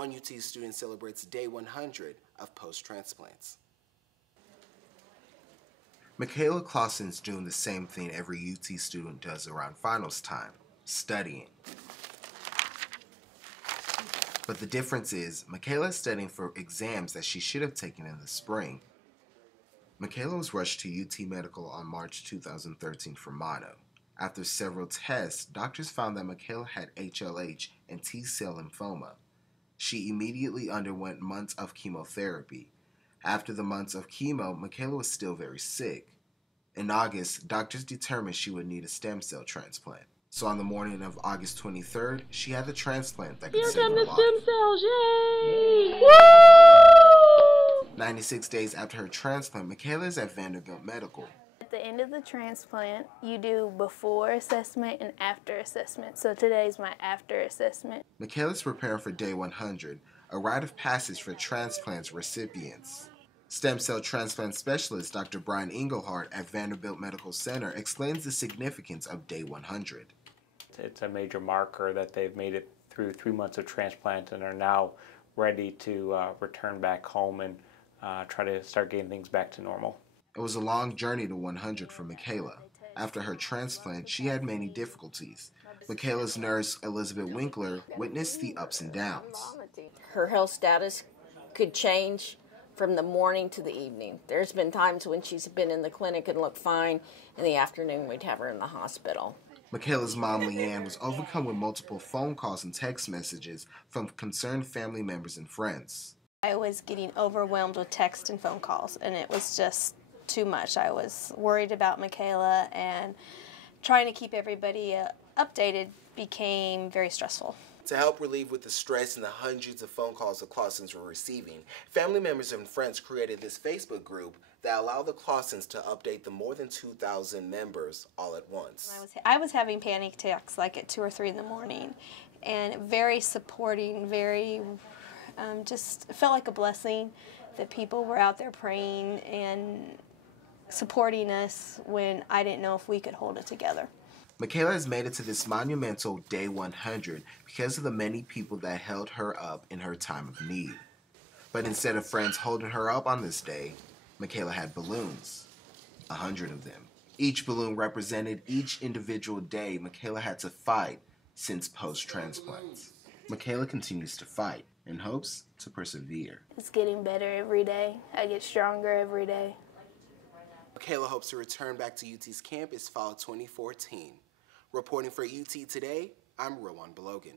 one UT student celebrates day 100 of post-transplants. Makayla Claussen is doing the same thing every UT student does around finals time, studying. But the difference is, Makayla is studying for exams that she should have taken in the spring. Makayla was rushed to UT Medical on March 2013 for mono. After several tests, doctors found that Makayla had HLH and T-cell lymphoma. She immediately underwent months of chemotherapy. After the months of chemo, Makayla was still very sick. In August, doctors determined she would need a stem cell transplant. So on the morning of August 23rd, she had the transplant that could save her life. Here come the stem cells, yay! Woo! 96 days after her transplant, Makayla is at Vanderbilt Medical. At the end of the transplant, you do before assessment and after assessment. So today's my after assessment. Makayla is preparing for day 100, a rite of passage for transplant recipients. Stem cell transplant specialist Dr. Brian Engelhardt at Vanderbilt Medical Center explains the significance of day 100. It's a major marker that they've made it through 3 months of transplant and are now ready to return back home and try to start getting things back to normal. It was a long journey to 100 for Makayla. After her transplant, she had many difficulties. Makayla's nurse, Elizabeth Winkler, witnessed the ups and downs. Her health status could change from the morning to the evening. There's been times when she's been in the clinic and looked fine. In the afternoon, we'd have her in the hospital. Makayla's mom, Leanne, was overcome with multiple phone calls and text messages from concerned family members and friends. I was getting overwhelmed with text and phone calls, and it was just too much. I was worried about Makayla, and trying to keep everybody updated became very stressful. To help relieve with the stress and the hundreds of phone calls the Claussens were receiving, family members and friends created this Facebook group that allowed the Claussens to update the more than 2,000 members all at once. I was having panic attacks like at 2 or 3 in the morning, and very supporting, very just felt like a blessing that people were out there praying and supporting us when I didn't know if we could hold it together. Makayla has made it to this monumental day 100 because of the many people that held her up in her time of need. But instead of friends holding her up on this day, Makayla had balloons, 100 of them. Each balloon represented each individual day Makayla had to fight since post-transplant. Makayla continues to fight in hopes to persevere. It's getting better every day. I get stronger every day. Makayla hopes to return back to UT's campus fall 2014. Reporting for UT Today, I'm Rowan Belogan.